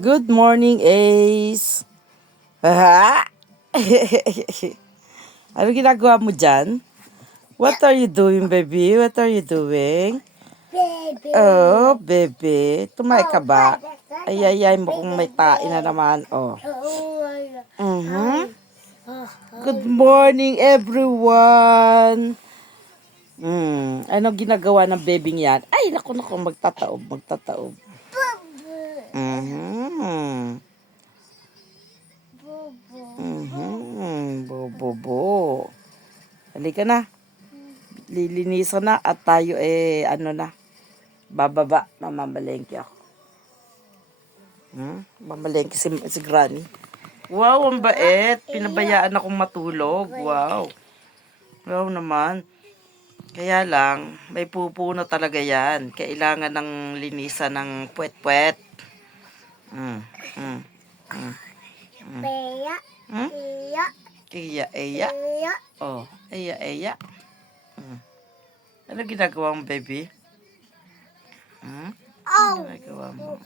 Good morning, Ace. Aha! Ano ginagawa mo dyan? What are you doing, baby? What are you doing? Baby. Oh, baby. Tumay ka ba? Ay, mo kung may tae na naman. Oh. Mhm. Good morning, everyone. Ano ginagawa ng babyng yan? Ay, naku, magtataob. Mhm. Bobo. Halika na. Lilinisan na at tayo bababa. Mamamalengke ako. Mamalengke si Granny. Wow, ang bait. Pinabayaan akong matulog. Wow. Wow naman. Kaya lang, may pupo na talaga yan. Kailangan ng linisan ng puwet-puwet. Mm, mm, mm. Beya. Hmm? Iya. Iya. Iya. Oh, iya. Ano ginagawa mo, baby? Ano ginagawa mo?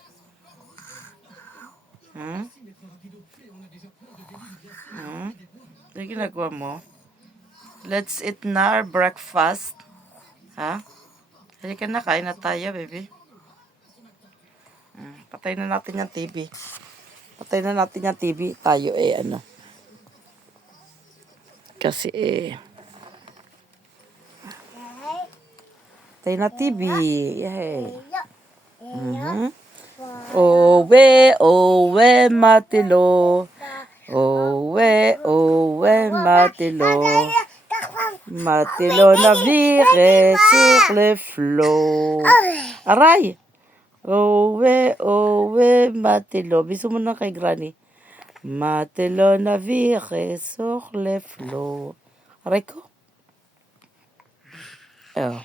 Ano ginagawa mo? Let's eat na our breakfast. Ha? Halika na, kain na tayo, baby. Patay na natin yung TV. Tayo Kasi patay na TV. Yay. Iya. Owe, matilo. Owe, matilo. Matilo na vire sur le flot. Aray! Owe, matilo. Biso mo na kay Granny. Matilo na vire sur le flot. Aray ko. Oh.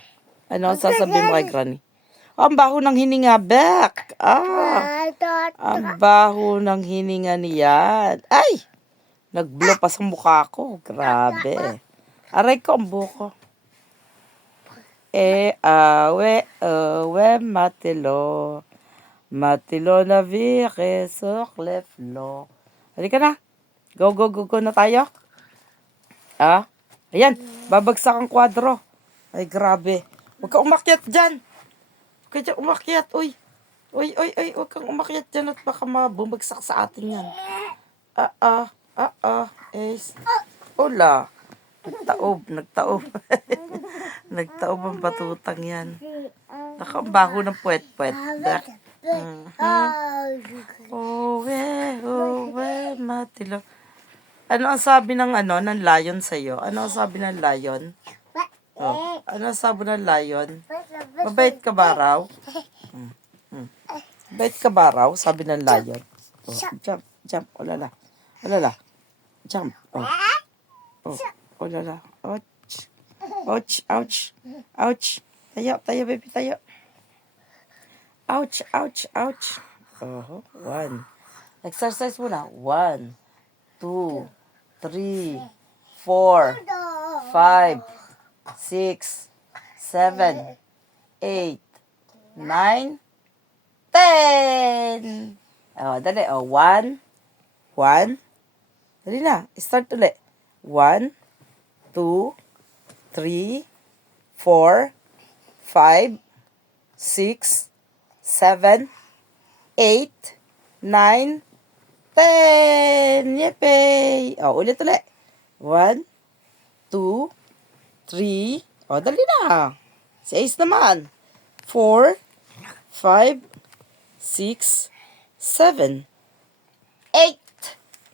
Ano ang sasabihin mo kay Granny? Ang baho ng hininga, Bek. Ang baho ng hininga niyan. Ay! Nag-blow pa sa mukha ko. Grabe. Aray ko ang buko. Owe, matilo. Matilo na vire sur le flot. Halika na. Go na tayo. Ayan. Babagsak ang kwadro. Ay, grabe. Huwag kang umakyat dyan. Huwag ka dyan umakyat. Uy, huwag kang umakyat dyan at baka mabumagsak sa atin yan. Hola. Nagtaob. Nagtaob ang batutang yan. Nakabaho ng puwet-puwet. Owe, matilo. Ano ang sabi ng lion sa'yo? Ano ang sabi ng lion? Oh, ano ang sabi ng lion? Mabait ka ba raw? Mabait ka ba raw? Sabi ng lion. Oh, jump. Olala. Jump. Olala. Ouch. Tayo, baby, tayo. Ouch. Oh, 1. Exercise muna. 1, 2, 3, 4, 5, 6, 7, 8, 9, 10. Oh, dali. 1. Dali na. Start ulit. 1, 2, 3, 4, 5, 6, 7, 8, 9, 10. Yepay! Ulit. 1, 2, 3. Dali na. 6 naman. 4, 5, 6, 7, 8,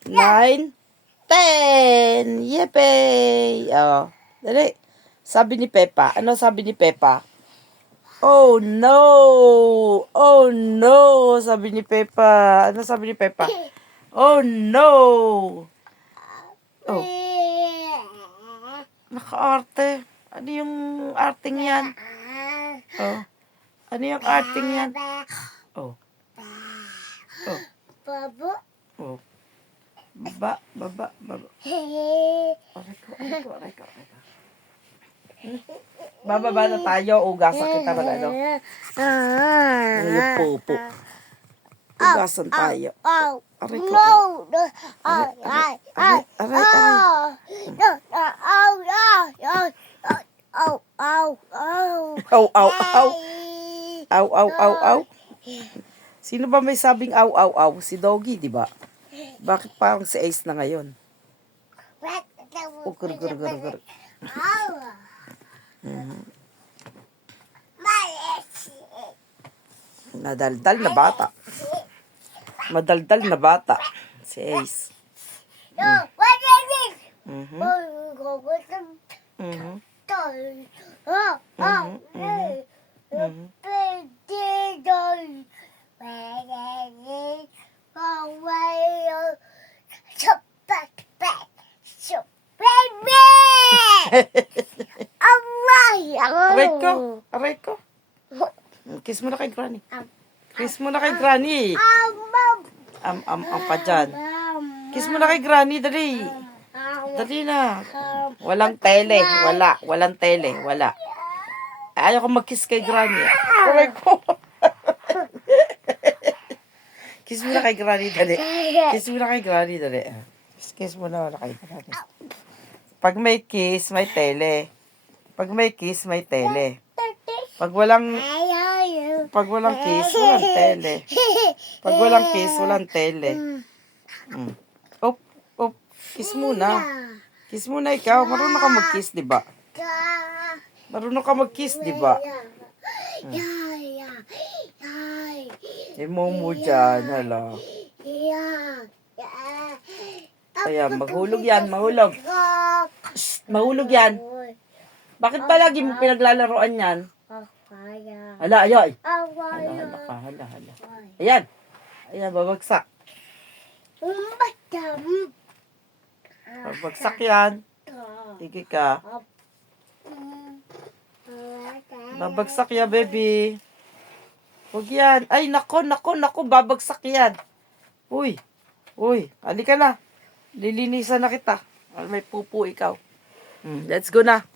9, 10. Yepay! Dali. Sabi ni Peppa. Ano sabi ni Peppa? Oh no! Sabi ni Peppa. Ano sabi ni Peppa? Oh no! Oh, naka-arte. Ano yung arting yan? Oh. Ano yung arting yan? Oh. Babo. Oh. Baba. Aray ko. Bababa na tayo. Ugasan kita ng ano. Yung pupo. Hugasan tayo. Oh, Aray ko, no, no, aray, aray, aray, aray, aray. no, no, oh, no, oh, oh, oh, Aw, aw, aw. Ay. Aw, aw, aw, aw. Sino ba may sabing aw, aw, aw? Si Doggy, di ba? Bakit parang si Ace na ngayon? Oh, gur, gur, gur, gur. Nadaldal na bata. Madaldal na bata. Si Ace. No, what is this? Mhm. Oh, go with them. Mhm. Oh, oh, Mhm. Aray ko. Aray ko. Kiss mo na kay Granny. Kiss mo na kay Granny. Am ka dyan. Kiss mo na kay Granny, dali. Dali na. Walang tele. Wala. Walang tele. Wala. Ayaw ko mag-kiss kay Granny. Aray ko. Kiss mo na kay Granny, dali. Kiss mo na kay Granny, dali. Kiss mo na kay Granny. Pag may kiss, may tele. Pag may kiss, may tele. Pag walang kiss, walang tele. Pag walang kiss, walang tele. Op, op. Kiss muna. Kiss muna ikaw. Marunong ka mag-kiss, di ba? Marunong ka mag-kiss, di ba? Momo dyan, hala. Ayan, maghulog yan, mahulog. Shh, mahulog yan. Bakit ba lagi mo pinaglalaroan yan? Hala, ayoy. Hala. Ayan. Ayan, babagsak. Babagsak yan. Sige ka. Babagsak yan, baby. Huwag yan. Ay, nako, babagsak yan. Uy, halika na. Lilinisan na kita. May pupo ikaw. Let's go na.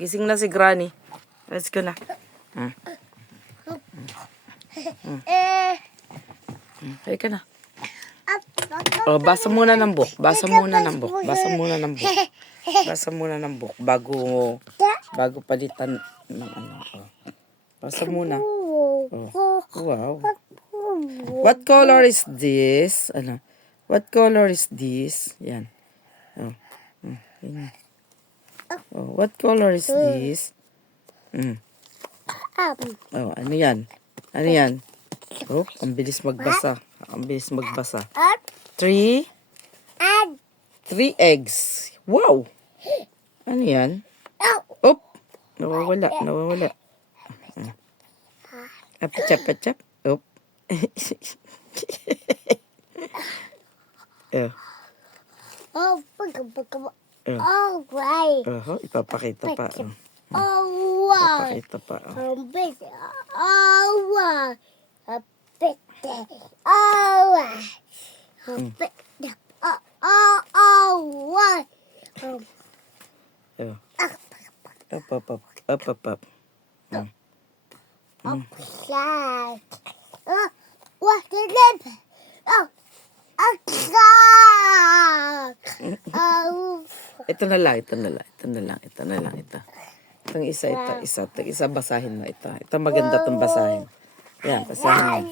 Gising na si Granny. Let's go na. Halika na. Oh, basa muna ng book. Basa muna ng book. Bago palitan ng ano. Oh. Basa muna. Oh. Wow. What color is this? Ano? What color is this? Yan. Oh. Yan. Oh, what color is this? Oh, ano yan? Oh, ang bilis magbasa. Three eggs. Wow! Ano yan? Oh! Nawawala. Pachap. Oh. Right. Ipapakita pa. Ipapakita pa. Up. What's the lip? Ito na lang. Itong isa. Itong isa basahin mo. Ito maganda itong basahin. Yan, basahin mo.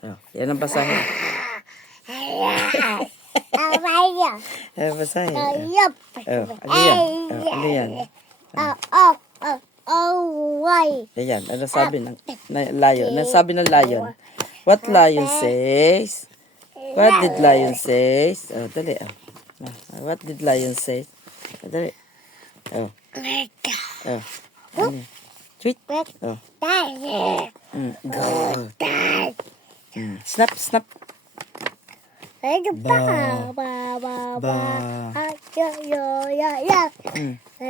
Oh, yan ang basahin. Basahin. Ano yan? Ayan, ano sabi ng lion? Ano sabi ng lion? What lion says? What did lion says? Oh, dali. What did lion say? Dali. Oh. Ano? Sweet. Oh. Snap.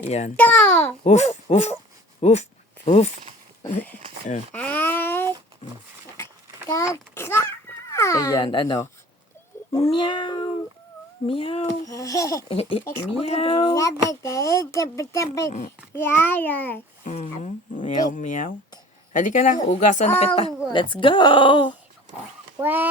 Yan. Woof. Ayan, ano? Meow. Meow. Meow. Halika na, ugasan na kita. Let's go! Wow.